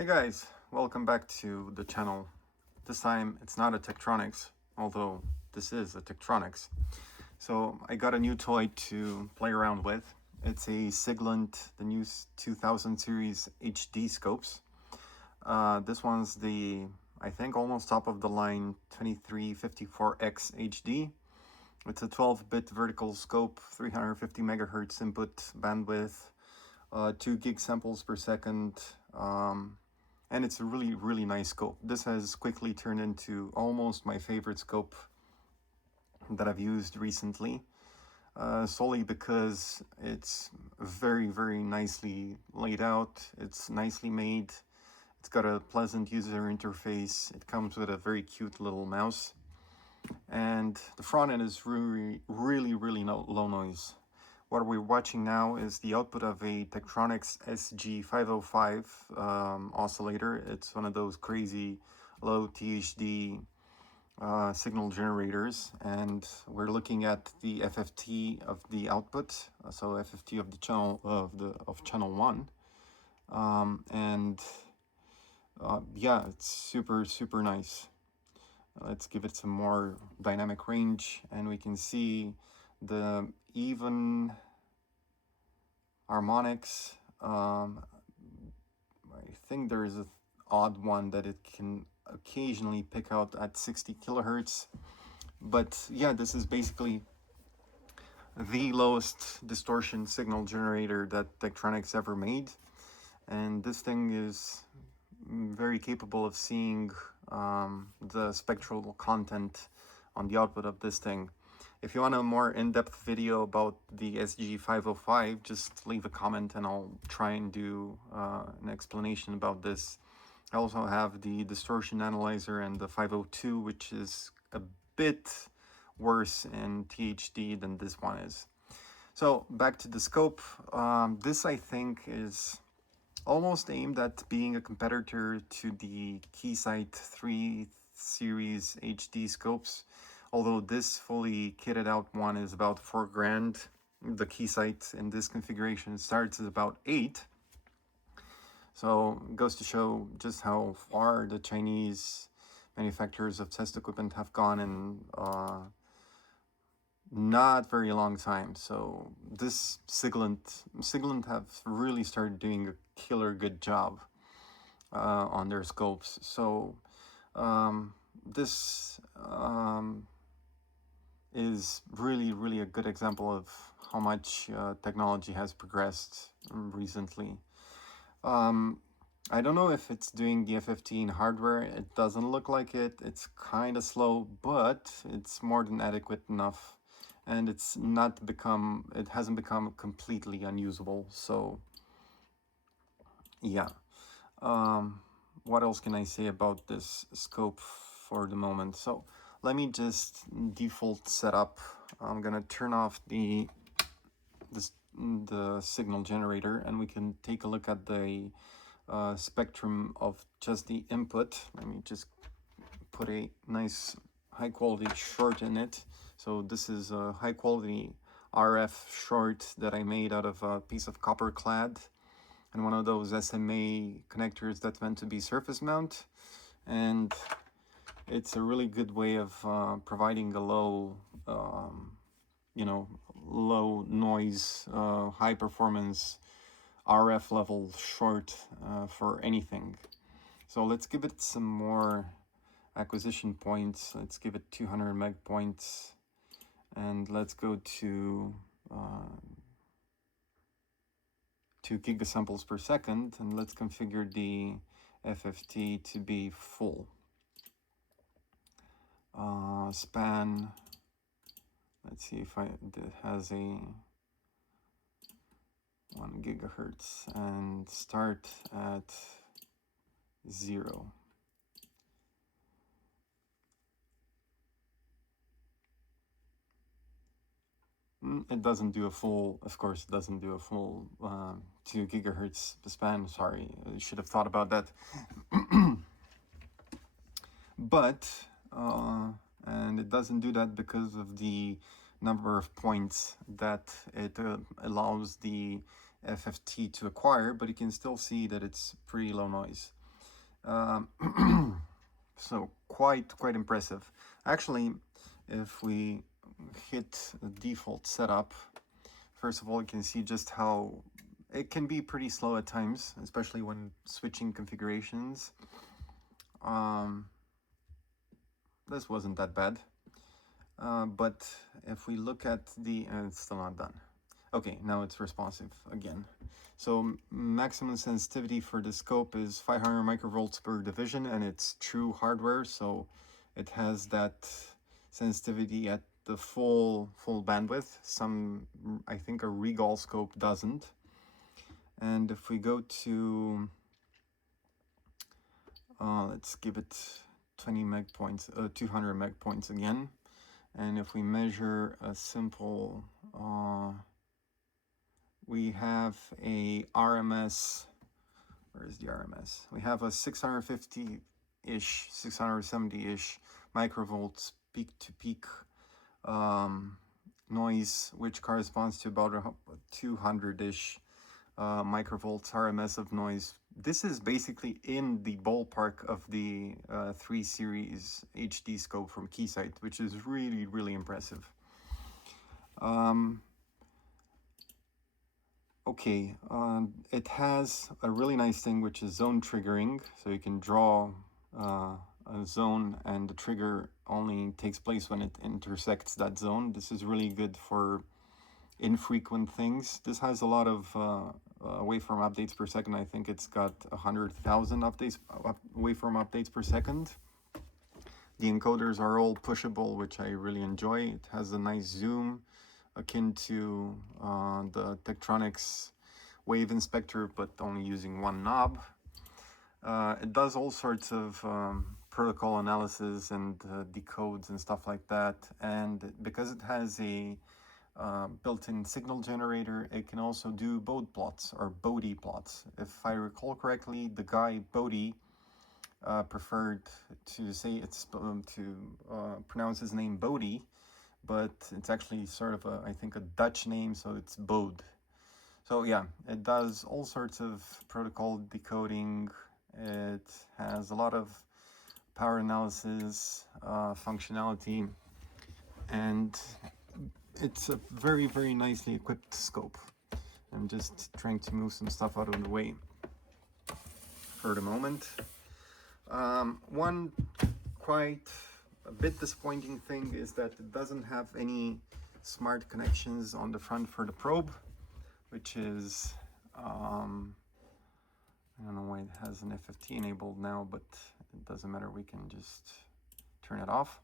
Hey guys, welcome back to the channel. This time it's not a Tektronix, although this is a Tektronix. So I got a new toy to play around with. It's a Siglent, the new 2000 series HD scopes. This one's the, I think, almost top of the line 2354X HD. It's a 12-bit vertical scope, 350 megahertz input bandwidth, 2 gig samples per second, and it's a really nice scope. This has quickly turned into almost my favorite scope that I've used recently, solely because it's very nicely laid out. It's nicely made. It's got a pleasant user interface. It comes with a very cute little mouse. And the front end is really low noise. What we're watching now is the output of a Tektronix SG505 oscillator. It's one of those crazy low THD signal generators, and we're looking at the FFT of the output, so FFT of the channel of channel 1, yeah, it's super nice. Let's give it some more dynamic range, and we can see the even harmonics. I think there is an odd one that it can occasionally pick out at 60 kilohertz. But yeah, this is basically the lowest distortion signal generator that Tektronix ever made. And this thing is very capable of seeing the spectral content on the output of this thing. If you want a more in-depth video about the SG505, just leave a comment and I'll try and do an explanation about this. I also have the distortion analyzer and the 502, which is a bit worse in THD than this one is. So back to the scope. This, I think, is almost aimed at being a competitor to the Keysight 3 series HD scopes, although this fully kitted out one is about $4,000. The Keysight in this configuration starts at about 8. So it goes to show just how far the Chinese manufacturers of test equipment have gone in not very long time. So this Siglent have really started doing a killer good job on their scopes. So this is really a good example of how much technology has progressed recently. I don't know if it's doing the FFT in hardware. It doesn't look like it. It's kind of slow, but it's more than adequate enough, and it hasn't become completely unusable. So yeah. What else can I say about this scope for the moment? So let me just default setup. I'm gonna turn off the signal generator, and we can take a look at the spectrum of just the input. Let me just put a nice high quality short in it. So this is a high quality RF short that I made out of a piece of copper clad and one of those SMA connectors that's meant to be surface mount. And it's a really good way of providing a low low noise, high performance RF level short for anything. So let's give it some more acquisition points. Let's give it 200 meg points, and let's go to 2 gigasamples per second, and let's configure the FFT to be full. Span, let's see if it has a 1 gigahertz, and start at 0. It doesn't do a full, of course, it doesn't do a full 2 gigahertz span. Sorry, I should have thought about that. But, and it doesn't do that because of the number of points that it allows the FFT to acquire, but you can still see that it's pretty low noise. So quite impressive. Actually, if we hit the default setup, first of all, you can see just how it can be pretty slow at times, especially when switching configurations. This wasn't that bad. But if we look at the, it's still not done. Okay, now it's responsive again. So maximum sensitivity for the scope is 500 microvolts per division, and it's true hardware, so it has that sensitivity at the full bandwidth. Some, I think a Regal scope doesn't. And if we go to, let's give it 20 meg points, 200 meg points again. And if we measure a simple, we have a RMS, where is the RMS? We have a 650-ish, 670-ish microvolts peak-to-peak noise, which corresponds to about 200-ish microvolts RMS of noise. This is basically in the ballpark of the 3 series HD scope from Keysight, which is really impressive. Okay, it has a really nice thing, which is zone triggering, so you can draw a zone and the trigger only takes place when it intersects that zone. This is really good for infrequent things. This has a lot of waveform updates per second. I think it's got 100,000 updates, waveform updates per second. The encoders are all pushable, which I really enjoy. It has a nice zoom, akin to the Tektronix wave inspector, but only using one knob. It does all sorts of protocol analysis and decodes and stuff like that. And because it has a built-in signal generator, it can also do Bode plots or Bode plots. If I recall correctly, the guy Bode preferred to say it's pronounce his name Bode, but it's actually sort of I think a Dutch name, so it's Bode. So yeah, it does all sorts of protocol decoding. It has a lot of power analysis functionality, and it's a very nicely equipped scope. I'm just trying to move some stuff out of the way for the moment. One quite a bit disappointing thing is that it doesn't have any smart connections on the front for the probe, which is, I don't know why it has an FFT enabled now, but it doesn't matter, we can just turn it off.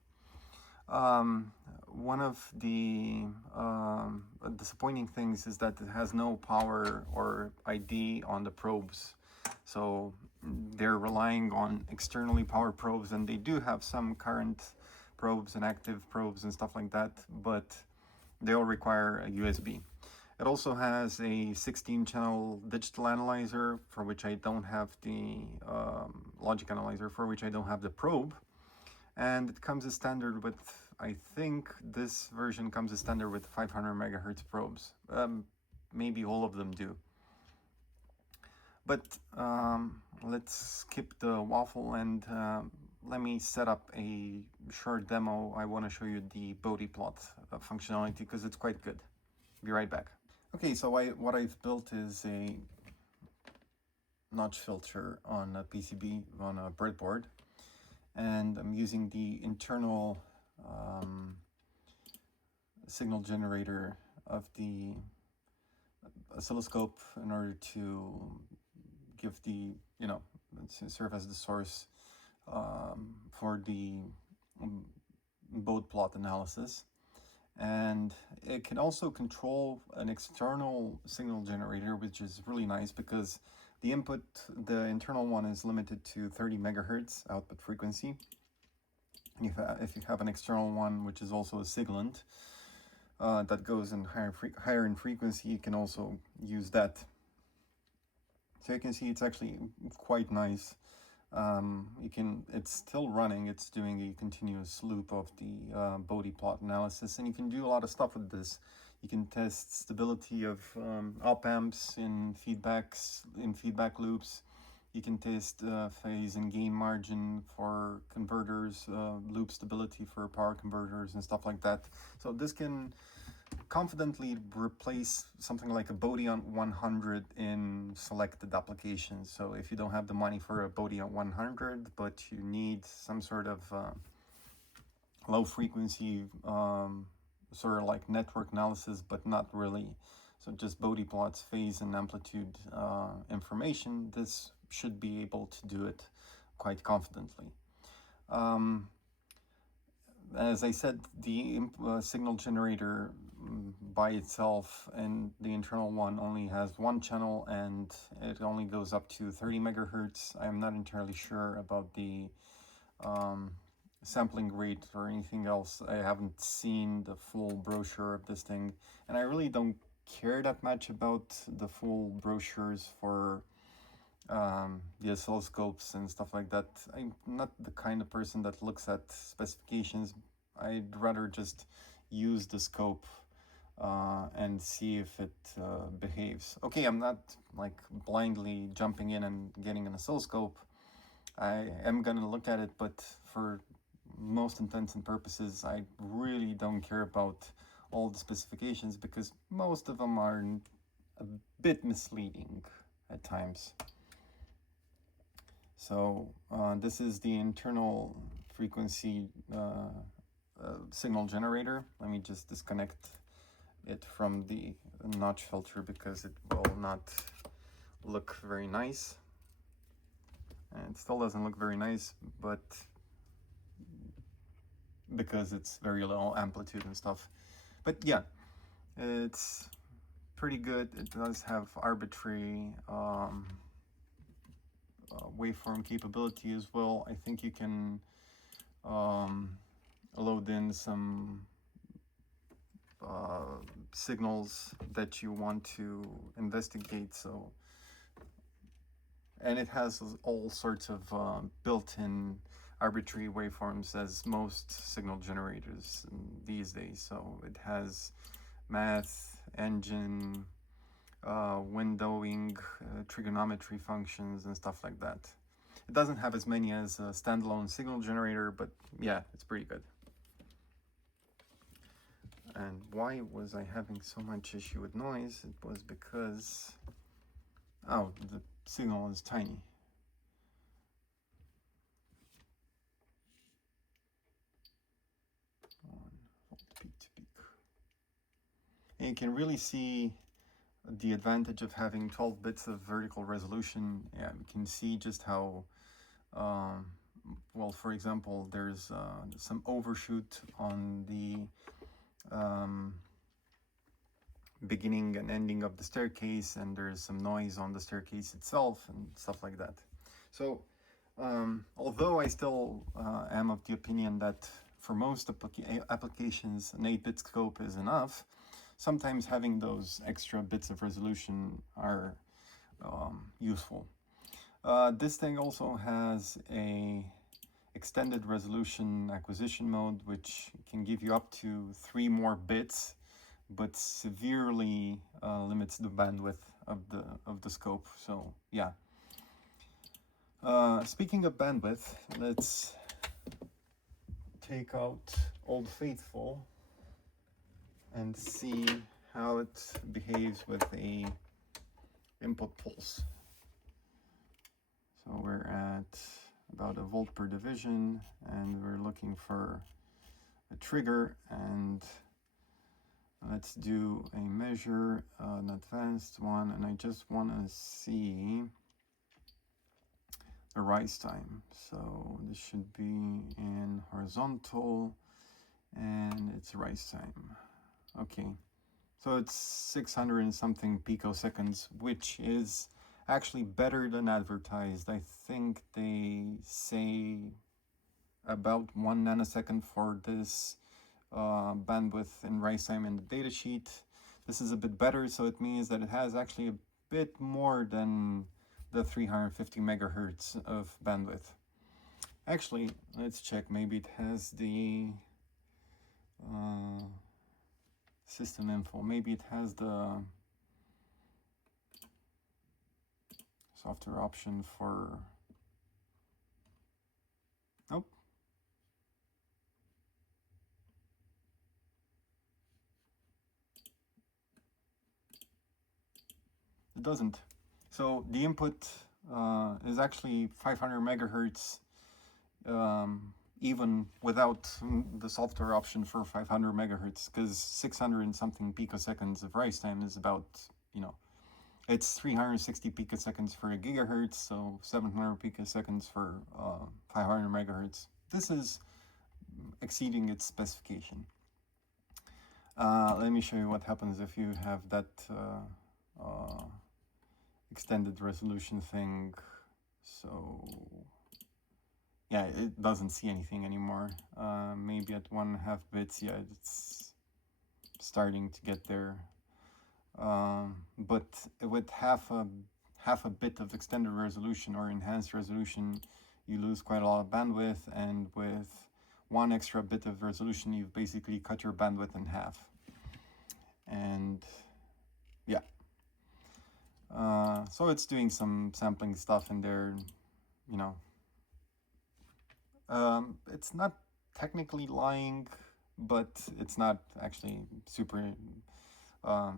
One of the disappointing things is that it has no power or ID on the probes. So they're relying on externally powered probes, and they do have some current probes and active probes and stuff like that, but they all require a USB. It also has a 16-channel digital analyzer, for which I don't have the logic analyzer, for which I don't have the probe. And it comes as standard with, I think this version comes as standard with 500 megahertz probes. Maybe all of them do. But let's skip the waffle and let me set up a short demo. I want to show you the Bode plot functionality because it's quite good. Be right back. Okay, so what I've built is a notch filter on a PCB on a breadboard, and I'm using the internal signal generator of the oscilloscope in order to give the, serve as the source for the Bode plot analysis. And it can also control an external signal generator, which is really nice because the input, the internal one, is limited to 30 megahertz output frequency. And if you have an external one, which is also a Siglent, that goes in higher in frequency, you can also use that. So you can see it's actually quite nice. It's still running, it's doing a continuous loop of the Bode plot analysis, and you can do a lot of stuff with this. You can test stability of op amps in feedback loops. You can test phase and gain margin for converters, loop stability for power converters and stuff like that. So this can confidently replace something like a Bode 100 in selected applications. So if you don't have the money for a Bode 100, but you need some sort of low frequency sort of like network analysis, but not really, so just Bode plots, phase and amplitude information, this should be able to do it quite confidently. As I said, the signal generator by itself and the internal one only has one channel, and it only goes up to 30 megahertz. I'm not entirely sure about the sampling rate or anything else. I haven't seen the full brochure of this thing, and I really don't care that much about the full brochures for the oscilloscopes and stuff like that. I'm not the kind of person that looks at specifications. I'd rather just use the scope and see if it behaves. Okay, I'm not like blindly jumping in and getting an oscilloscope. I am gonna look at it, but for most intents and purposes, I really don't care about all the specifications because most of them are a bit misleading at times. So this is the internal frequency signal generator. Let me just disconnect it from the notch filter because it will not look very nice. And it still doesn't look very nice, but because it's very low amplitude and stuff. But yeah, it's pretty good. It does have arbitrary waveform capability as well. I think you can load in some signals that you want to investigate. So, and it has all sorts of built-in arbitrary waveforms, as most signal generators these days. So it has math, engine, windowing, trigonometry functions and stuff like that. It doesn't have as many as a standalone signal generator, but yeah, it's pretty good. And why was I having so much issue with noise? It was because, oh, the signal is tiny. 1 volt peak to peak. And you can really see the advantage of having 12 bits of vertical resolution. Yeah, you can see just how, well, for example, there's some overshoot on the beginning and ending of the staircase, and there's some noise on the staircase itself and stuff like that. So although I still am of the opinion that for most applications an 8-bit scope is enough, sometimes having those extra bits of resolution are useful. This thing also has a extended resolution acquisition mode, which can give you up to 3 more bits, but severely limits the bandwidth of the scope. So yeah. Speaking of bandwidth, let's take out Old Faithful and see how it behaves with a input pulse. So we're at about a volt per division, and we're looking for a trigger, and let's do a measure, an advanced one, and I just want to see the rise time. So this should be in horizontal, and it's rise time. Okay, so it's 600 and something picoseconds, which is actually better than advertised. I think they say about 1 nanosecond for this bandwidth and rise time in the datasheet. This is a bit better, so it means that it has actually a bit more than the 350 megahertz of bandwidth. Actually, let's check. Maybe it has the system info. Maybe it has the software option for, nope. It doesn't. So the input is actually 500 megahertz, even without the software option for 500 megahertz, because 600 and something picoseconds of rise time is about, you know, it's 360 picoseconds for a gigahertz, so 700 picoseconds for 500 megahertz. This is exceeding its specification. Let me show you what happens if you have that extended resolution thing. So yeah, it doesn't see anything anymore. Maybe at 1.5 bits, yeah, it's starting to get there. But with half a bit of extended resolution or enhanced resolution, you lose quite a lot of bandwidth, and with 1 extra bit of resolution, you've basically cut your bandwidth in half. And yeah, so it's doing some sampling stuff in there, you know. It's not technically lying, but it's not actually super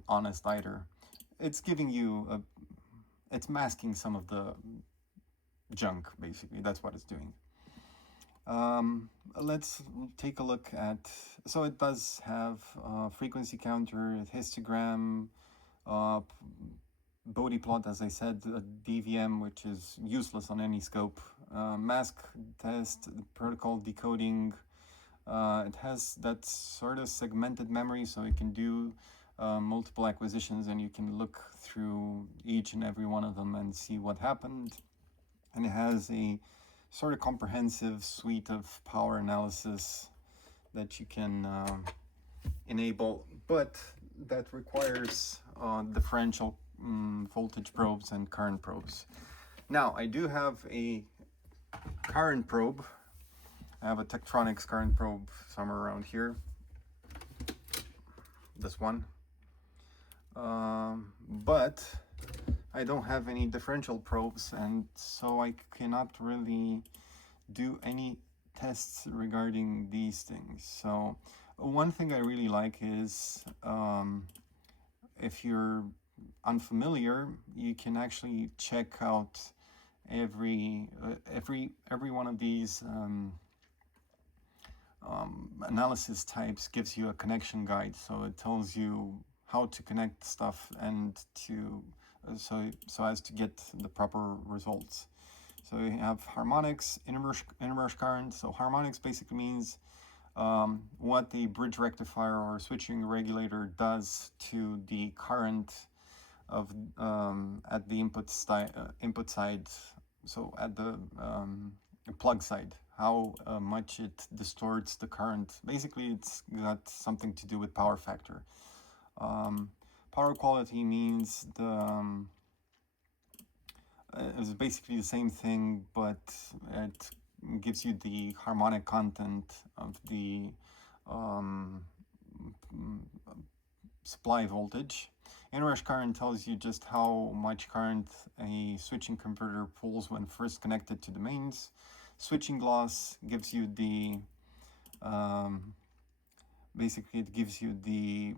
honest either. It's giving you it's masking some of the junk, basically. That's what it's doing. Let's take a look at, so it does have frequency counter, histogram, Bode plot, as I said, a DVM, which is useless on any scope, mask test, protocol decoding. It has that sort of segmented memory, so you can do multiple acquisitions, and you can look through each and every one of them and see what happened. And it has a sort of comprehensive suite of power analysis that you can enable, but that requires differential voltage probes and current probes. Now, I do have a current probe. I have a Tektronix current probe somewhere around here. This one. But I don't have any differential probes, and so I cannot really do any tests regarding these things. So one thing I really like is if you're unfamiliar, you can actually check out every one of these analysis types gives you a connection guide, so it tells you how to connect stuff and to so as to get the proper results. So you have harmonics, inrush current. So harmonics basically means what the bridge rectifier or switching regulator does to the current of at the input side. So at the plug side, how much it distorts the current. Basically, it's got something to do with power factor. Power quality means the it's basically the same thing, but it gives you the harmonic content of the supply voltage. Inrush current tells you just how much current a switching converter pulls when first connected to the mains. Switching loss gives you the basically it gives you the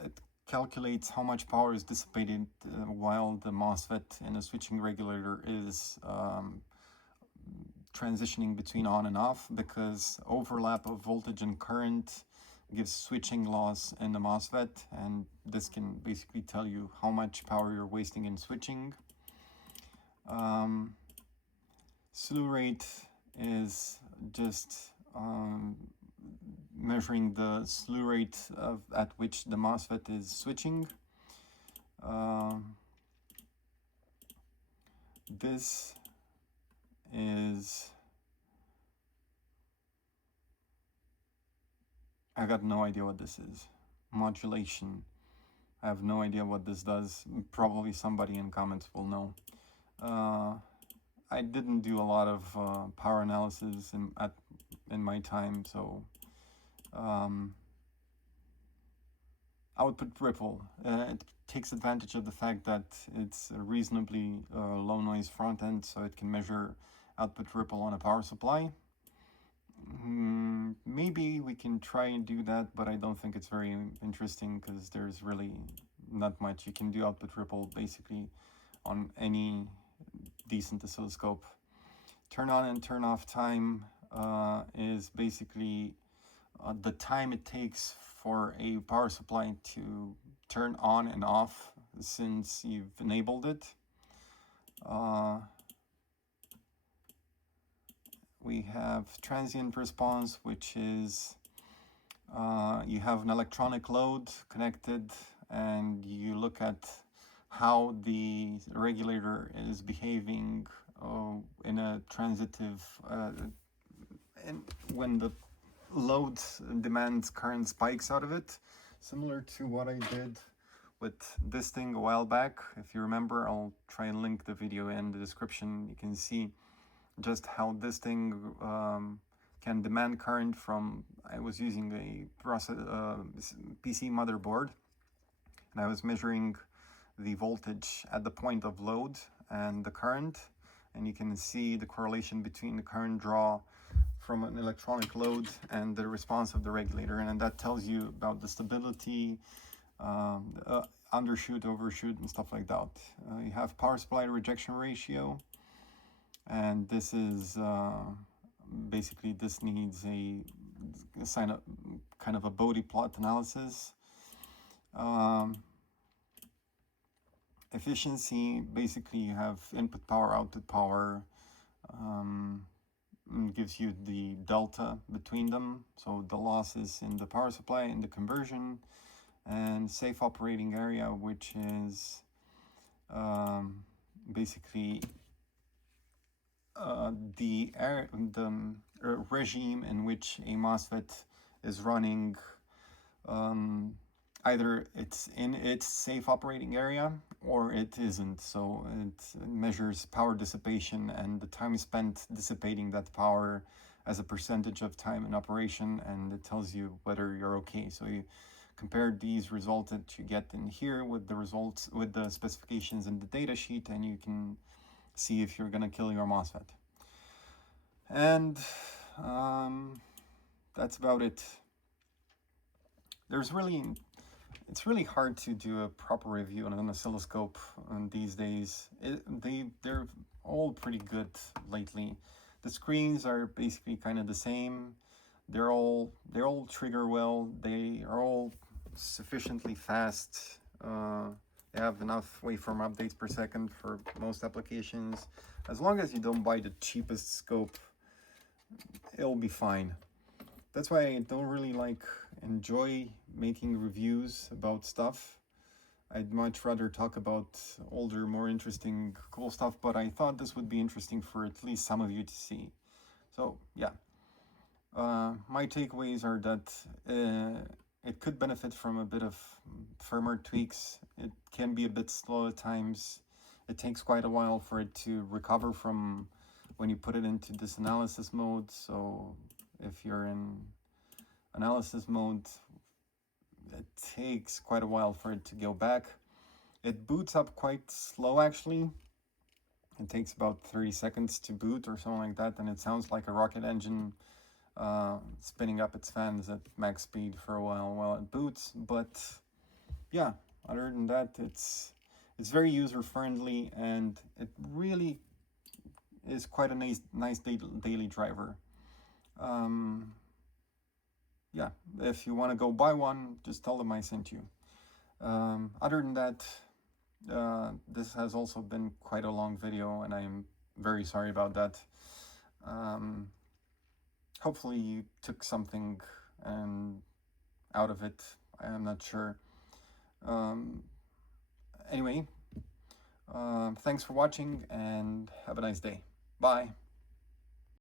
it calculates how much power is dissipated while the MOSFET in a switching regulator is transitioning between on and off, because overlap of voltage and current gives switching loss in the MOSFET, and this can basically tell you how much power you're wasting in switching. Slew rate is just measuring the slew rate at which the MOSFET is switching. This is, I got no idea what this is. Modulation. I have no idea what this does. Probably somebody in comments will know. I didn't do a lot of power analysis in my time, so output ripple. It takes advantage of the fact that it's a reasonably low noise front end, so it can measure output ripple on a power supply. Maybe we can try and do that, but I don't think it's very interesting because there's really not much. You can do output ripple basically on any decent oscilloscope. Turn on and turn off time is basically the time it takes for a power supply to turn on and off since you've enabled it. We have transient response, which is you have an electronic load connected and you look at how the regulator is behaving in a transitive, and when the load demands current spikes out of it, similar to what I did with this thing a while back. If you remember, I'll try and link the video in the description. You can see just how this thing can demand current from, I was using a PC motherboard, and I was measuring the voltage at the point of load and the current, and you can see the correlation between the current draw from an electronic load and the response of the regulator, and that tells you about the stability, undershoot, overshoot, and stuff like that. You have power supply rejection ratio, and this is basically, this needs a kind of a Bode plot analysis. Efficiency, basically you have input power, output power, gives you the delta between them, so the losses in the power supply and the conversion, and safe operating area, which is basically the regime in which a MOSFET is running. Either it's in its safe operating area or it isn't. So it measures power dissipation and the time spent dissipating that power as a percentage of time in operation, and it tells you whether you're okay. So you compare these results that you get in here with the results, with the specifications in the data sheet, and you can see if you're gonna kill your MOSFET. And that's about it. It's really hard to do a proper review on an oscilloscope these days. They're all pretty good lately. The screens are basically kind of the same. They all trigger well. They are all sufficiently fast. They have enough waveform updates per second for most applications. As long as you don't buy the cheapest scope, it'll be fine. That's why I don't really enjoy making reviews about stuff. I'd much rather talk about older, more interesting, cool stuff, but I thought this would be interesting for at least some of you to see. So yeah, my takeaways are that it could benefit from a bit of firmware tweaks. It can be a bit slow at times. It takes quite a while for it to recover from when you put it into this analysis mode. So if you're in analysis mode, it takes quite a while for it to go back. It boots up quite slow actually. It takes about 30 seconds to boot or something like that, and it sounds like a rocket engine spinning up its fans at max speed for a while it boots. But yeah, other than that, it's very user friendly, and it really is quite a nice daily driver. Yeah, if you want to go buy one, just tell them I sent you. Other than that, this has also been quite a long video, and I'm very sorry about that. Hopefully you took something out of it. I'm not sure. Anyway, thanks for watching and have a nice day. Bye.